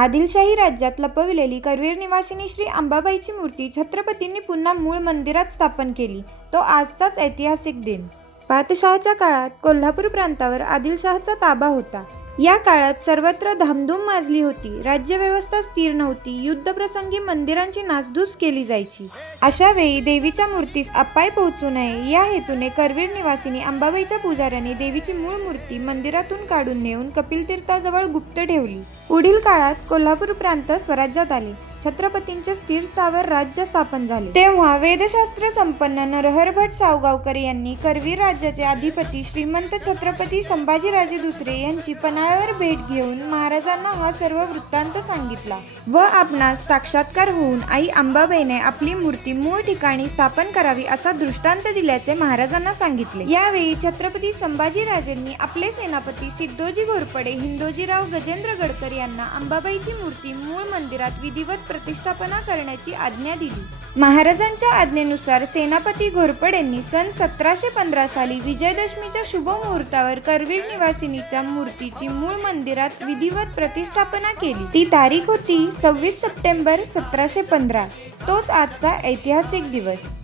आदिलशाही राज्यात लपविलेली करवीर निवासिनी श्री अंबाबाईची मूर्ती छत्रपतींनी पुन्हा मूळ मंदिरात स्थापन केली. तो आजचाच ऐतिहासिक दिन. पातशाहच्या काळात कोल्हापूर प्रांतावर आदिलशहाचा ताबा होता. या काळात सर्वत्र धामधूम माजली होती. राज्यव्यवस्था स्थिर नव्हती. युद्धप्रसंगी मंदिरांची नासधूस केली जायची. अशा वेळी देवीच्या मूर्तीस अपाय पोहोचू नये या हेतूने करवीर निवासिनी अंबाबाईच्या पुजाऱ्यांनी देवीची मूळ मूर्ती मंदिरातून काढून नेऊन कपिलतीर्थाजवळ गुप्त ठेवली. पुढील काळात कोल्हापूर प्रांत स्वराज्यात आले. छत्रपतींचे स्थिर स्थावर राज्य स्थापन झाले. तेव्हा वेदशास्त्र संपन्न नरहर भट सावगावकर यांनी करवीर राज्याचे अधिपती श्रीमंत छत्रपती संभाजीराजे दुसरे यांची पन्हाळ्यावर भेट घेऊन महाराजांना हा सर्व वृत्तांत सांगितला व आपणास साक्षात्कार होऊन आई अंबाबाईने आपली मूर्ती मूळ ठिकाणी स्थापन करावी असा दृष्टांत दिल्याचे महाराजांना सांगितले. यावेळी छत्रपती संभाजीराजेंनी आपले सेनापती सिद्धोजी घोरपडे, हिंदोजीराव गजेंद्र गडकर यांना अंबाबाईची मूर्ती मूळ मंदिरात विधिवत प्रतिष्ठापना करण्याची आज्ञा दिली. महाराजांच्या आज्ञेनुसार सेनापती घोरपडेंनी सन 1715 साली विजयदशमीच्या शुभ मुहूर्तावर करवीर निवासिनीच्या मूर्तीची मूळ मंदिरात विधिवत प्रतिष्ठापना केली. ती तारीख होती 26 सप्टेंबर 1715. तोच आजचा ऐतिहासिक दिवस.